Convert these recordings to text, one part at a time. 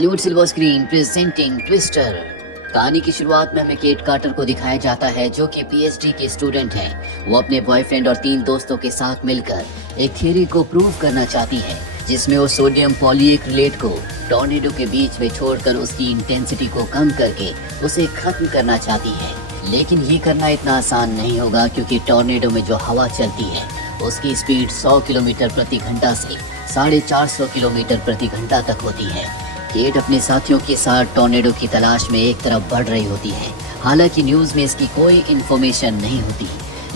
Bollywood silver screen presenting twister. कहानी की शुरुआत में हमें केट कार्टर को दिखाया जाता है जो कि पीएचडी के स्टूडेंट हैं। वो अपने बॉयफ्रेंड और 3 दोस्तों के साथ मिलकर एक थ्योरी को प्रूव करना चाहती है जिसमें वो सोडियम पॉलीक्रिलेट को टॉर्नेडो के बीच में छोड़कर उसकी इंटेंसिटी को कम करके उसे खत्म करना चाहती है। लेकिन ये करना इतना आसान नहीं होगा क्योंकि टॉर्नेडो में जो हवा चलती है उसकी स्पीड 100 किलोमीटर प्रति घंटा से 450 किलोमीटर प्रति घंटा तक होती है। केट अपने साथियों के साथ टॉर्नेडो की तलाश में एक तरफ बढ़ रही होती है। हालांकि न्यूज़ में इसकी कोई इन्फॉर्मेशन नहीं होती,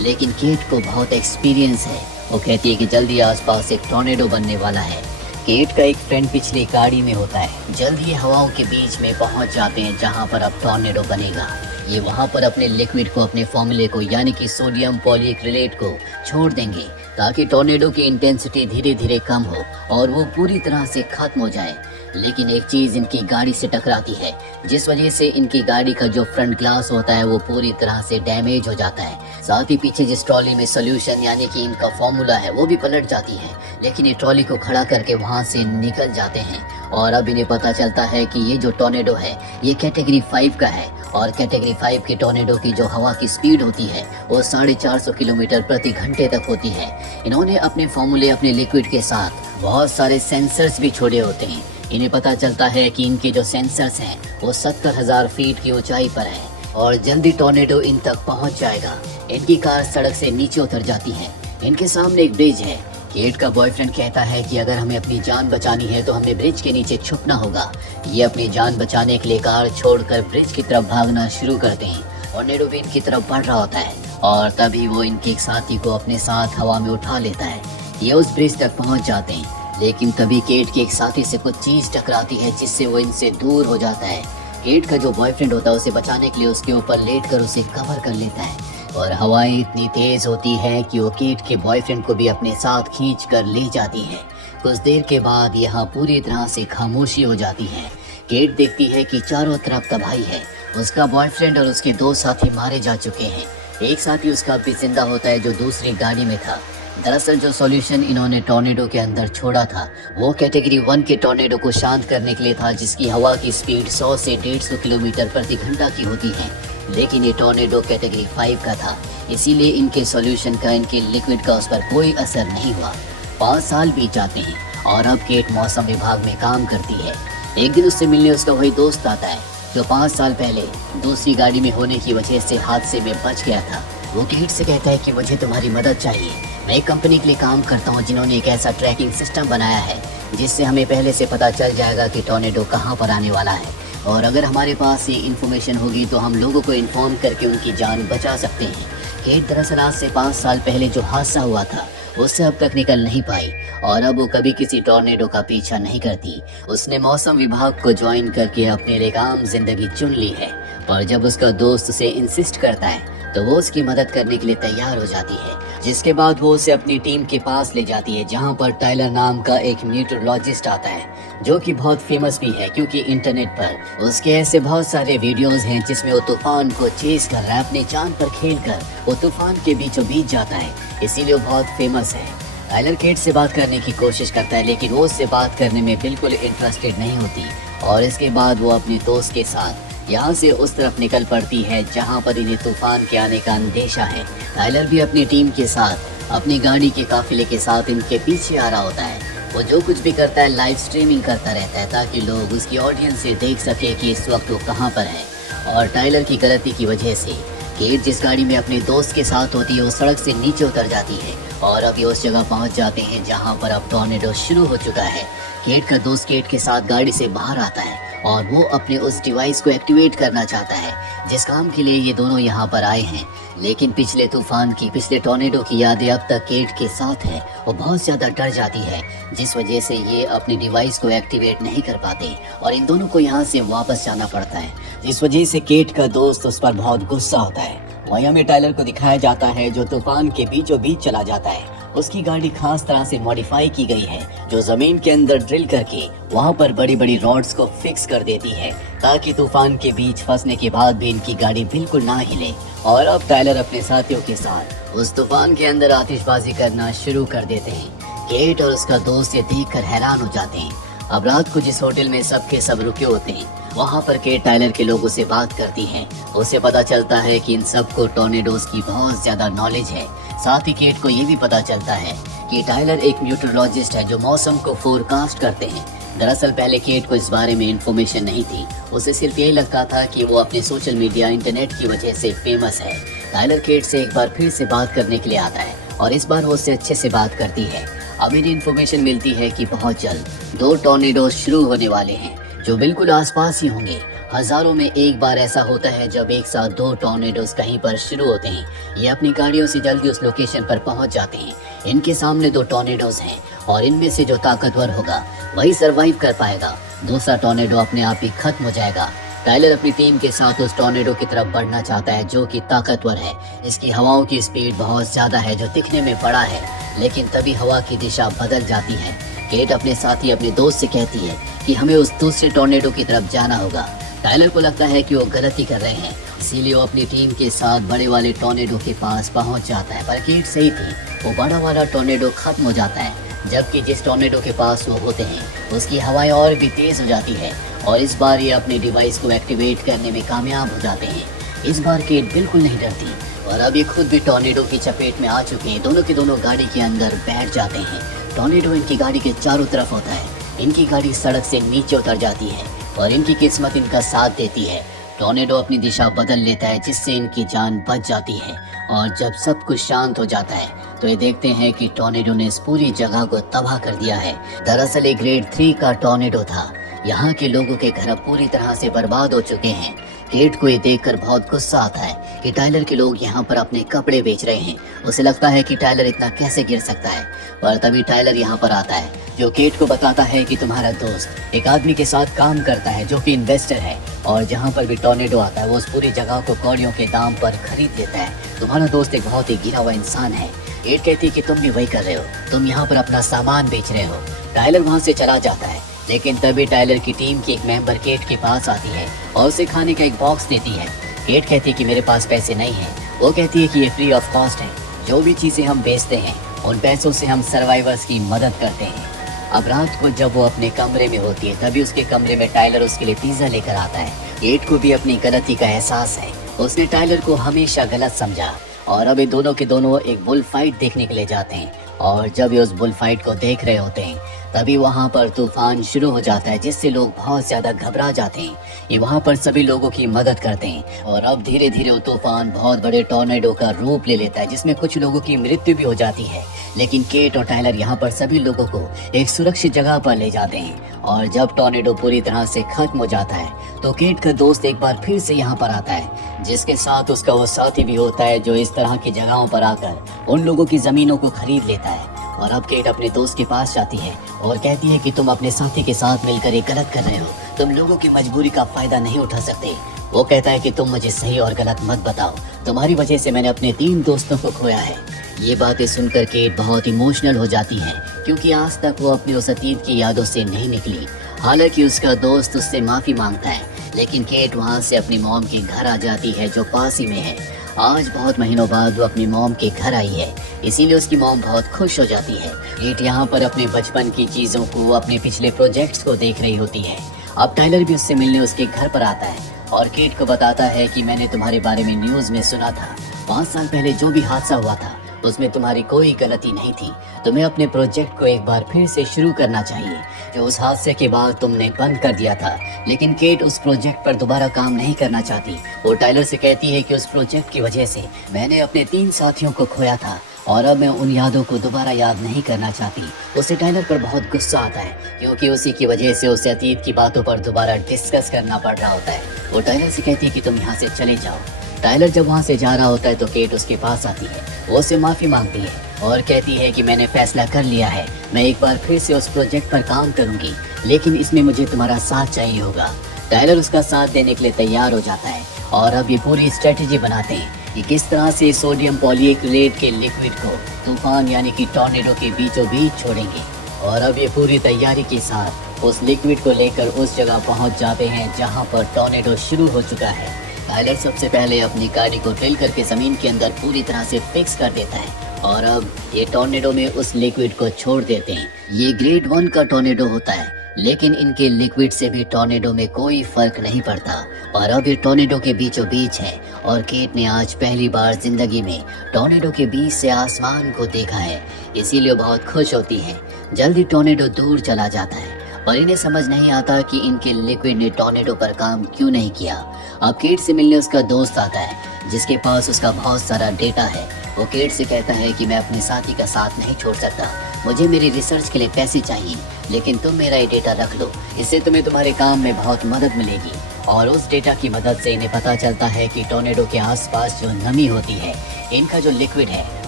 लेकिन केट को बहुत एक्सपीरियंस है। वो कहती है कि जल्दी आसपास एक टॉर्नेडो बनने वाला है। केट का एक फ्रेंड पिछली गाड़ी में होता है। जल्द ही हवाओं के बीच में पहुंच जाते हैं जहां पर अब टॉर्नेडो बनेगा। ये वहां पर अपने लिक्विड को, अपने फॉर्मूले को यानी कि सोडियम पॉलीक्रिलेट को छोड़ देंगे ताकि टॉर्नेडो की इंटेंसिटी धीरे धीरे कम हो और वो पूरी तरह से खत्म हो जाए। लेकिन एक चीज इनकी गाड़ी से टकराती है जिस वजह से इनकी गाड़ी का जो फ्रंट ग्लास होता है वो पूरी तरह से डैमेज हो जाता है। साथ ही पीछे जिस ट्रॉली में सोल्यूशन यानी कि इनका फॉर्मूला है वो भी पलट जाती है। लेकिन ये ट्रॉली को खड़ा करके वहां से निकल जाते हैं और अब इन्हें पता चलता है कि ये जो टॉर्नेडो है ये कैटेगरी 5 का है और कैटेगरी 5 के टॉर्नेडो की जो हवा की स्पीड होती है वो 450 किलोमीटर प्रति घंटे तक होती है। इन्होंने अपने फॉर्मूले, अपने लिक्विड के साथ बहुत सारे सेंसर्स भी छोड़े होते हैं। इन्हें पता चलता है कि इनके जो सेंसर्स हैं वो 70,000 फीट की ऊंचाई पर है और जल्दी टॉर्नेडो इन तक पहुंच जाएगा। इनकी कार सड़क से नीचे उतर जाती है। इनके सामने एक ब्रिज है। केट का बॉयफ्रेंड कहता है कि अगर हमें अपनी जान बचानी है तो हमें ब्रिज के नीचे छुपना होगा। ये अपनी जान बचाने के लिए कार छोड़कर ब्रिज की तरफ भागना शुरू करते हैं। टॉर्नेडो भी इनकी तरफ बढ़ रहा होता है और तभी वो इनके एक साथी को अपने साथ हवा में उठा लेता है। ये उस ब्रिज तक पहुंच जाते हैं, लेकिन तभी केट के एक साथी से कुछ चीज टकराती है जिससे वो इनसे दूर हो जाता है। केट का जो बॉयफ्रेंड होता है उसे बचाने के लिए उसके ऊपर लेटकर उसे कवर कर लेता है और हवाएं इतनी तेज होती है कि वो केट के बॉयफ्रेंड को भी अपने साथ खींच कर ले जाती है। कुछ देर के बाद यहाँ पूरी तरह से खामोशी हो जाती है। केट देखती है कि चारों तरफ तबाही है। उसका बॉयफ्रेंड और उसके 2 साथी मारे जा चुके हैं। एक साथी उसका भी जिंदा होता है जो दूसरी गाड़ी में था। दरअसल जो सॉल्यूशन इन्होंने टॉर्नेडो के अंदर छोड़ा था वो कैटेगरी 1 के टॉर्नेडो को शांत करने के लिए था जिसकी हवा की स्पीड 100 से 150 किलोमीटर प्रति घंटा की होती है। लेकिन ये टॉर्नेडो कैटेगरी 5 का था, इसीलिए इनके सॉल्यूशन का, इनके लिक्विड का उस पर कोई असर नहीं हुआ। 5 साल बीत जाते हैं और अब केट मौसम विभाग में काम करती है। एक दिन उससे मिलने उसका वही दोस्त आता है जो 5 साल पहले दूसरी गाड़ी में होने की वजह से हादसे में बच गया था। वो केट से कहता है कि मुझे तुम्हारी मदद चाहिए। मैं एक कंपनी के लिए काम करता हूँ जिन्होंने एक ऐसा ट्रैकिंग सिस्टम बनाया है जिससे हमें पहले से पता चल जाएगा कि टॉर्नेडो कहाँ पर आने वाला है और अगर हमारे पास ये इन्फॉर्मेशन होगी तो हम लोगों को इन्फॉर्म करके उनकी जान बचा सकते हैं। केट दरअसल आज से 5 साल पहले जो हादसा हुआ था उससे अब तक निकल नहीं पाई और अब वो कभी किसी टॉर्नेडो का पीछा नहीं करती। उसने मौसम विभाग को ज्वाइन करके अपने लिए एक आम जिंदगी चुन ली है और जब उसका दोस्त उसे इंसिस्ट करता है तो वो उसकी मदद करने के लिए तैयार हो जाती है। जिसके बाद वो उसे अपनी टीम के पास ले जाती है जहाँ पर टाइलर नाम का एक मीटरोलॉजिस्ट आता है जो कि बहुत फेमस भी है क्योंकि इंटरनेट पर उसके ऐसे बहुत सारे वीडियोस हैं जिसमें वो तूफान को चेस कर रहा है, अपनी जान पर खेलकर वो तूफान के बीचों बीच जाता है, इसीलिए वो बहुत फेमस है। टाइलर केट से बात करने की कोशिश करता है लेकिन वो उससे बात करने में बिल्कुल इंटरेस्टेड नहीं होती और इसके बाद वो अपने दोस्त के साथ यहाँ से उस तरफ निकल पड़ती है जहाँ पर इन्हें तूफान के आने का अंदेशा है। टाइलर भी अपनी टीम के साथ अपनी गाड़ी के काफिले के साथ इनके पीछे आ रहा होता है। वो जो कुछ भी करता है लाइव स्ट्रीमिंग करता रहता है ताकि लोग उसकी ऑडियंस से देख सके कि इस वक्त वो कहाँ पर है। और टाइलर की गलती की वजह से केट जिस गाड़ी में अपने दोस्त के साथ होती है वो सड़क से नीचे उतर जाती है और अब ये उस जगह पहुंच जाते हैं जहां पर अब टॉर्नेडो शुरू हो चुका है। केट का दोस्त केट के साथ गाड़ी से बाहर आता है और वो अपने उस डिवाइस को एक्टिवेट करना चाहता है जिस काम के लिए ये दोनों यहाँ पर आए हैं। लेकिन पिछले तूफान की, पिछले टॉर्नेडो की यादें अब तक केट के साथ है। वो बहुत ज़्यादा डर जाती है जिस वजह से ये अपने डिवाइस को एक्टिवेट नहीं कर पाते और इन दोनों को यहाँ से वापस जाना पड़ता है जिस वजह से केट का दोस्त उस पर बहुत गुस्सा होता है। वहीं हमें टाइलर को दिखाया जाता है जो तूफान के बीचों बीच चला जाता है। उसकी गाड़ी खास तरह से मॉडिफाई की गई है जो जमीन के अंदर ड्रिल करके वहां पर बड़ी बड़ी रॉड्स को फिक्स कर देती है ताकि तूफान के बीच फंसने के बाद भी इनकी गाड़ी बिल्कुल ना हिले। और अब टाइलर अपने साथियों के साथ उस तूफान के अंदर आतिशबाजी करना शुरू कर देते हैं। केट और उसका दोस्त ये देखकर हैरान हो जाते हैं। अब रात को जिस होटल में सबके सब रुके होते हैं, वहाँ पर केट टाइलर के लोगों से बात करती है। उसे पता चलता है कि इन सबको टॉर्नेडोज की बहुत ज्यादा नॉलेज है। साथ ही केट को ये भी पता चलता है कि टाइलर एक मीटरोलॉजिस्ट है जो मौसम को फोरकास्ट करते हैं। दरअसल पहले केट को इस बारे में इंफॉर्मेशन नहीं थी। उसे सिर्फ यही लगता था कि वो अपने सोशल मीडिया इंटरनेट की वजह से फेमस है। टाइलर केट से एक बार फिर से बात करने के लिए आता है और इस बार वो उससे अच्छे से बात करती है। अब इन्हें इन्फॉर्मेशन मिलती है कि बहुत जल्द 2 टॉर्नेडो शुरू होने वाले हैं जो बिल्कुल आसपास ही होंगे। हजारों में एक बार ऐसा होता है जब एक साथ 2 टॉर्नेडोज कहीं पर शुरू होते हैं। ये अपनी गाड़ियों से जल्दी उस लोकेशन पर पहुंच जाते हैं। इनके सामने 2 टॉर्नेडोज हैं और इनमें से जो ताकतवर होगा वही सरवाइव कर पाएगा। दूसरा टॉर्नेडो अपने आप ही खत्म हो जाएगा। टाइलर अपनी टीम के साथ उस टॉर्नेडो की तरफ बढ़ना चाहता है जो कि ताकतवर है। इसकी हवाओं की स्पीड बहुत ज्यादा है जो दिखने में बड़ा है, लेकिन तभी हवा की दिशा बदल जाती है। केट अपने साथी अपने दोस्त से कहती है कि हमें उस दूसरे टॉर्नेडो की तरफ जाना होगा। टाइलर को लगता है कि वो गलती कर रहे हैं, इसीलिए वो अपनी टीम के साथ बड़े वाले टॉर्नेडो के पास पहुंच जाता है। पर केट सही थी, वो बड़ा वाला टॉर्नेडो खत्म हो जाता है, जबकि जिस टॉर्नेडो के पास वो होते हैं उसकी हवाएं और भी तेज हो जाती है और इस बार ये अपने डिवाइस को एक्टिवेट करने में कामयाब हो जाते हैं। इस बार केट बिल्कुल नहीं डरती और अब ये खुद भी टॉर्नेडो की चपेट में आ चुके हैं। दोनों के दोनों गाड़ी के अंदर बैठ जाते हैं। टॉर्नेडो इनकी गाड़ी के चारों तरफ होता है। इनकी गाड़ी सड़क से नीचे उतर जाती है और इनकी किस्मत इनका साथ देती है। टॉर्नेडो अपनी दिशा बदल लेता है जिससे इनकी जान बच जाती है और जब सब कुछ शांत हो जाता है तो ये देखते हैं कि टॉर्नेडो ने इस पूरी जगह को तबाह कर दिया है। दरअसल एक ग्रेड 3 का टॉर्नेडो था। यहाँ के लोगों के घर पूरी तरह से बर्बाद हो चुके हैं। केट को ये देखकर बहुत गुस्सा आता है कि टाइलर के लोग यहाँ पर अपने कपड़े बेच रहे हैं। उसे लगता है कि टाइलर इतना कैसे गिर सकता है, पर तभी टाइलर यहाँ पर आता है जो केट को बताता है कि तुम्हारा दोस्त एक आदमी के साथ काम करता है जो कि इन्वेस्टर है और जहाँ पर भी टॉर्नेडो आता है वो उस पूरी जगह को कौड़ियों के दाम पर खरीद लेता है। तुम्हारा दोस्त एक बहुत ही गिरा हुआ इंसान है। केट कहती है कि तुम भी वही कर रहे हो, तुम यहाँ पर अपना सामान बेच रहे हो। टाइलर वहाँ से चला जाता है, लेकिन तभी टाइलर की टीम की एक मेंबर केट के पास आती है और उसे खाने का एक बॉक्स देती है। केट कहती है कि मेरे पास पैसे नहीं हैं। वो कहती है कि ये फ्री ऑफ कॉस्ट है। जो भी चीजें हम बेचते हैं उन पैसों से हम सर्वाइवर्स की मदद करते हैं। अब रात को जब वो अपने कमरे में होती है तभी उसके कमरे में टाइलर उसके लिए पिज्जा लेकर आता है। केट को भी अपनी गलती का एहसास है। उसने टाइलर को हमेशा गलत समझा और अब ये दोनों के दोनों एक बुल फाइट देखने के लिए जाते हैं और जब ये उस बुल फाइट को देख रहे होते हैं तभी वहाँ पर तूफान शुरू हो जाता है जिससे लोग बहुत ज्यादा घबरा जाते हैं। ये वहाँ पर सभी लोगों की मदद करते हैं और अब धीरे धीरे वो तूफान बहुत बड़े टॉर्नेडो का रूप ले लेता है जिसमें कुछ लोगों की मृत्यु भी हो जाती है। लेकिन केट और टाइलर यहाँ पर सभी लोगों को एक सुरक्षित जगह पर ले जाते हैं और जब टॉर्नेडो पूरी तरह से खत्म हो जाता है तो केट का दोस्त एक बार फिर से यहाँ पर आता है, जिसके साथ उसका वो साथी भी होता है जो इस तरह की जगहों पर आकर उन लोगों की जमीनों को खरीद लेता है। और अब केट अपने दोस्त के पास जाती है और कहती है कि तुम अपने साथी के साथ मिलकर ये गलत कर रहे हो, तुम लोगों की मजबूरी का फायदा नहीं उठा सकते। वो कहता है कि तुम मुझे सही और गलत मत बताओ, तुम्हारी वजह से मैंने अपने 3 दोस्तों को खोया है। ये बातें सुनकर केट बहुत इमोशनल हो जाती है क्योंकि आज तक वो अपने उस अतीत की यादों से नहीं निकली। हालांकि उसका दोस्त उससे माफी मांगता है, लेकिन केट वहाँ से अपनी मॉम के घर आ जाती है जो पास ही में है। आज बहुत महीनों बाद वो अपनी मॉम के घर आई है, इसीलिए उसकी मॉम बहुत खुश हो जाती है। केट यहाँ पर अपने बचपन की चीजों को, अपने पिछले प्रोजेक्ट्स को देख रही होती है। अब टाइलर भी उससे मिलने उसके घर पर आता है और केट को बताता है कि मैंने तुम्हारे बारे में न्यूज में सुना था। 5 साल पहले जो भी हादसा हुआ था उसमें तुम्हारी कोई गलती नहीं थी। तुम्हें अपने प्रोजेक्ट को एक बार फिर से शुरू करना चाहिए जो उस हादसे के बाद तुमने बंद कर दिया था। लेकिन केट उस प्रोजेक्ट पर दोबारा काम नहीं करना चाहती। वो टाइलर से कहती है कि उस प्रोजेक्ट की वजह से मैंने अपने 3 साथियों को खोया था और अब मैं उन यादों को दोबारा याद नहीं करना चाहती। उसे टाइलर पर बहुत गुस्सा आता है क्योंकि उसी की वजह से उसे अतीत की बातों पर दोबारा डिस्कस करना पड़ रहा होता है। वो टाइलर से कहती है कि तुम यहाँ से चले जाओ। टाइलर जब वहाँ से जा रहा होता है तो केट उसके पास आती है। वो उससे माफी मांगती है और कहती है कि मैंने फैसला कर लिया है, मैं एक बार फिर से उस प्रोजेक्ट पर काम करूंगी, लेकिन इसमें मुझे तुम्हारा साथ चाहिए होगा। टाइलर उसका साथ देने के लिए तैयार हो जाता है और अब ये पूरी स्ट्रेटेजी बनाते हैं कि किस तरह से सोडियम पॉलीक्लोरेट के लिक्विड को तूफान यानी कि टॉर्नेडो के बीचों बीच छोड़ेंगे। और अब ये पूरी तैयारी के साथ उस लिक्विड को लेकर उस जगह पहुंच जाते हैं जहां पर टॉर्नेडो शुरू हो चुका है। टाइलर सबसे पहले अपनी गाड़ी को ड्रिल करके जमीन के अंदर पूरी तरह से फिक्स कर देता है और अब ये टॉर्नेडो में उस लिक्विड को छोड़ देते हैं। ये ग्रेड 1 का टॉर्नेडो होता है। लेकिन इनके लिक्विड से भी टॉर्नेडो में कोई फर्क नहीं पड़ता। और अब ये टॉर्नेडो के बीचों बीच है और केट ने आज पहली बार जिंदगी में टॉर्नेडो के बीच से आसमान को देखा है, इसीलिए बहुत खुश होती है। जल्दी टॉर्नेडो दूर चला जाता है, पर इन्हें समझ नहीं आता कि इनके लिक्विड ने टॉर्नेडो पर काम क्यों नहीं किया। अब केट से मिलने उसका दोस्त आता है जिसके पास उसका बहुत सारा डेटा है। वो केट से कहता है कि मैं अपने साथी का साथ नहीं छोड़ सकता, मुझे मेरी रिसर्च के लिए पैसे चाहिए, लेकिन तुम मेरा ये डेटा रख लो, इससे तुम्हें तुम्हारे काम में बहुत मदद मिलेगी। और उस डेटा की मदद से इन्हें पता चलता है कि टॉर्नेडो के आसपास जो नमी होती है, इनका जो लिक्विड है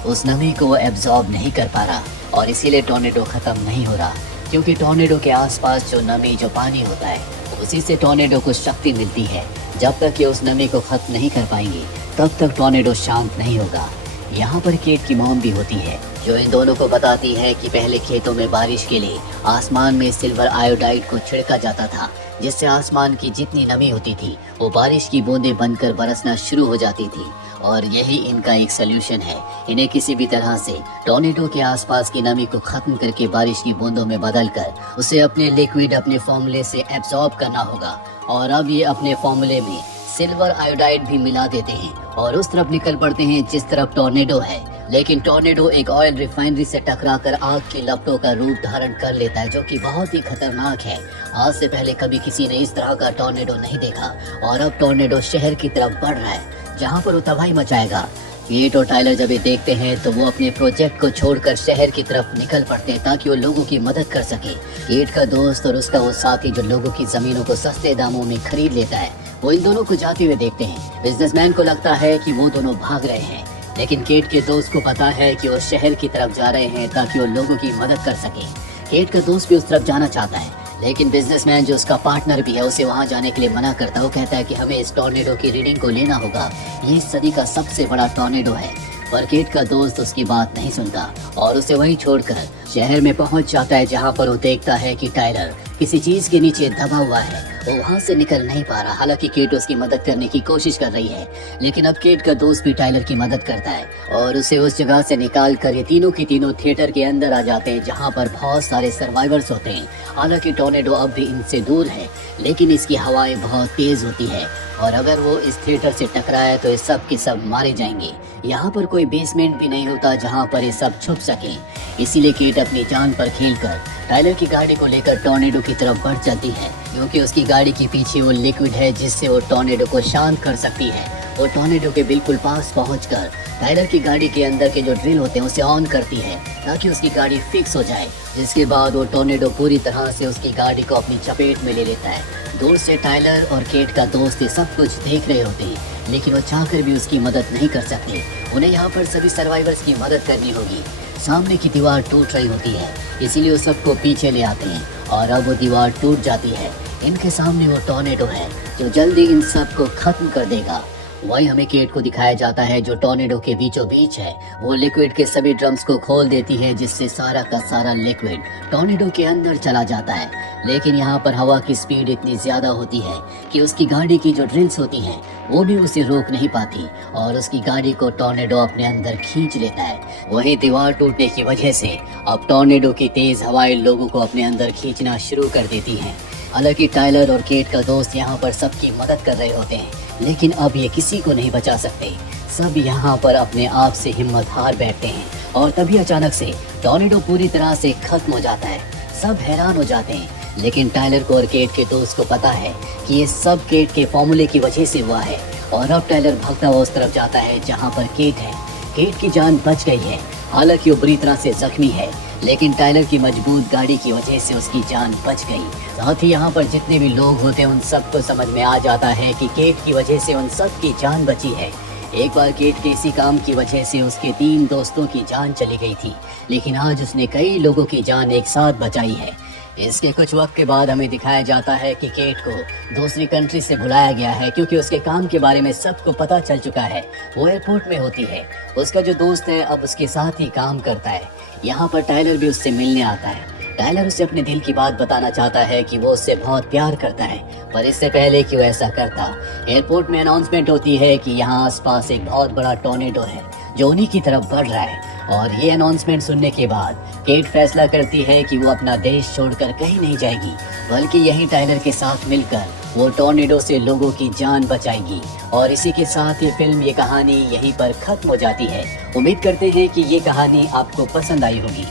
उस नमी को वो एब्जॉर्ब नहीं कर पा रहा, और इसीलिए टॉर्नेडो खत्म नहीं हो रहा। क्योंकि टॉर्नेडो के आसपास जो नमी, जो पानी होता है, उसी से टॉर्नेडो को शक्ति मिलती है। जब तक ये उस नमी को खत्म नहीं कर पाएंगे तब तक टॉर्नेडो शांत नहीं होगा। यहाँ पर केट की मॉम भी होती है जो इन दोनों को बताती है कि पहले खेतों में बारिश के लिए आसमान में सिल्वर आयोडाइड को छिड़का जाता था, जिससे आसमान की जितनी नमी होती थी वो बारिश की बूंदें बनकर बरसना शुरू हो जाती थी। और यही इनका एक सोल्यूशन है। इन्हें किसी भी तरह से टॉर्नेडो के आसपास की नमी को खत्म करके बारिश की बूंदों में बदलकर उसे अपने लिक्विड, अपने फॉर्मूले से एब्जॉर्ब करना होगा। और अब ये अपने फॉर्मूले में सिल्वर आयोडाइड भी मिला देते हैं और उस तरफ निकल पड़ते हैं जिस तरफ टॉर्नेडो है। लेकिन टॉर्नेडो एक ऑयल रिफाइनरी से टकराकर आग की लपटों का रूप धारण कर लेता है, जो कि बहुत ही खतरनाक है। आज से पहले कभी किसी ने इस तरह का टॉर्नेडो नहीं देखा, और अब टॉर्नेडो शहर की तरफ बढ़ रहा है जहाँ पर वो तबाही मचाएगा। केट और टाइलर जब ये देखते हैं तो वो अपने प्रोजेक्ट को छोड़कर शहर की तरफ निकल पड़ते हैं ताकि वो लोगों की मदद कर सके। केट का दोस्त और उसका वो साथी जो लोगों की जमीनों को सस्ते दामों में खरीद लेता है, वो इन दोनों को जाते हुए देखते हैं। बिजनेसमैन को लगता है कि वो दोनों भाग रहे हैं, लेकिन केट के दोस्त को पता है कि वो शहर की तरफ जा रहे हैं ताकि वो लोगों की मदद कर सके। केट का दोस्त भी उस तरफ जाना चाहता है, लेकिन बिजनेसमैन जो उसका पार्टनर भी है उसे वहां जाने के लिए मना करता है। वो कहता है कि हमें इस टॉर्नेडो की रीडिंग को लेना होगा, ये इस सदी का सबसे बड़ा टॉर्नेडो है। पर केट का दोस्त उसकी बात नहीं सुनता और उसे वहीं छोड़कर शहर में पहुंच जाता है, जहां पर वो देखता है कि टाइलर किसी चीज के नीचे दबा हुआ है। वो वहां से निकल नहीं पा रहा। हालांकि केट उसकी मदद करने की कोशिश कर रही है, लेकिन अब केट का दोस्त भी टाइलर की मदद करता है और उसे उस जगह से निकाल कर ये तीनों की तीनों थिएटर के अंदर आ जाते हैं, जहां पर बहुत सारे सर्वाइवर्स होते हैं। हालांकि टॉर्नेडो अब भी इनसे दूर है, लेकिन इसकी हवाएं बहुत तेज होती है और अगर वो इस थिएटर से टकराए तो ये सब के सब मारे जाएंगे। यहाँ पर कोई बेसमेंट भी नहीं होता जहाँ पर ये सब छुप सके। इसीलिए केट अपनी जान पर खेलकर टाइलर की गाड़ी को लेकर टॉर्नेडो की तरफ बढ़ चलती है, क्योंकि उसकी गाड़ी के पीछे वो लिक्विड है जिससे वो टॉर्नेडो को शांत कर सकती है। वो टॉर्नेडो के बिल्कुल पास पहुंचकर टाइलर की गाड़ी के अंदर के जो ड्रिल होते हैं उसे ऑन करती है ताकि उसकी गाड़ी फिक्स हो जाए। जिसके बाद वो टॉर्नेडो पूरी तरह से उसकी गाड़ी को अपनी चपेट में ले लेता है। दूर से टाइलर और केट का दोस्त ये सब कुछ देख रहे होते हैं, लेकिन वो चाहकर भी उसकी मदद नहीं कर सकते। उन्हें यहाँ पर सभी सर्वाइवर्स की मदद करनी होगी। सामने की दीवार टूट रही होती है, इसीलिए वो सबको पीछे ले आते हैं और अब वो दीवार टूट जाती है। इनके सामने वो टॉर्नेडो है जो जल्दी इन सब को खत्म कर देगा। वही हमें केट को दिखाया जाता है जो टॉर्नेडो के बीचों बीच है। वो लिक्विड के सभी ड्रम्स को खोल देती है, जिससे सारा का सारा लिक्विड टॉर्नेडो के अंदर चला जाता है। लेकिन यहाँ पर हवा की स्पीड इतनी ज्यादा होती है कि उसकी गाड़ी की जो ड्रिल्स होती हैं वो भी उसे रोक नहीं पाती और उसकी गाड़ी को टॉर्नेडो अपने अंदर खींच लेता है। वहीं दीवार टूटने की वजह से अब टॉर्नेडो की तेज हवाएं लोगों को अपने अंदर खींचना शुरू कर देती हैं। हालांकि टाइलर और केट का दोस्त यहाँ पर सबकी मदद कर रहे होते हैं, लेकिन अब ये किसी को नहीं बचा सकते। सब यहाँ पर अपने आप से हिम्मत हार बैठते हैं और तभी अचानक से टॉर्नेडो पूरी तरह से खत्म हो जाता है। सब हैरान हो जाते हैं, लेकिन टाइलर को और केट के दोस्त को पता है कि ये सब केट के फॉर्मूले की वजह से हुआ है। और अब टाइलर भागता हुआ उस तरफ जाता है जहाँ पर केट है। केट की जान बच गई है, हालांकि वो बुरी तरह से जख्मी है, लेकिन टाइलर की मजबूत गाड़ी की वजह से उसकी जान बच गई। साथ ही यहाँ पर जितने भी लोग होते हैं उन सबको समझ में आ जाता है कि केट की वजह से उन सब की जान बची है। एक बार केट के इसी काम की वजह से उसके 3 दोस्तों की जान चली गई थी, लेकिन आज उसने कई लोगों की जान एक साथ बचाई है। इसके कुछ वक्त के बाद हमें दिखाया जाता है कि केट को दूसरी कंट्री से बुलाया गया है, क्योंकि उसके काम के बारे में सबको पता चल चुका है। वो एयरपोर्ट में होती है। उसका जो दोस्त है अब उसके साथ ही काम करता है। यहाँ पर टाइलर भी उससे मिलने आता है। टाइलर उसे अपने दिल की बात बताना चाहता है कि वो उससे बहुत प्यार करता है, पर इससे पहले कि वो ऐसा करता, एयरपोर्ट में अनाउंसमेंट होती है कि यहाँ आसपास एक बहुत बड़ा टॉर्नेडो है जो उन्हीं की तरफ बढ़ रहा है। और ये अनाउंसमेंट सुनने के बाद केट फैसला करती है कि वो अपना देश छोड़कर कहीं नहीं जाएगी, बल्कि यहीं टाइलर के साथ मिलकर वो टॉर्नेडो से लोगों की जान बचाएगी। और इसी के साथ ये फिल्म, ये कहानी यहीं पर खत्म हो जाती है। उम्मीद करते हैं कि ये कहानी आपको पसंद आई होगी।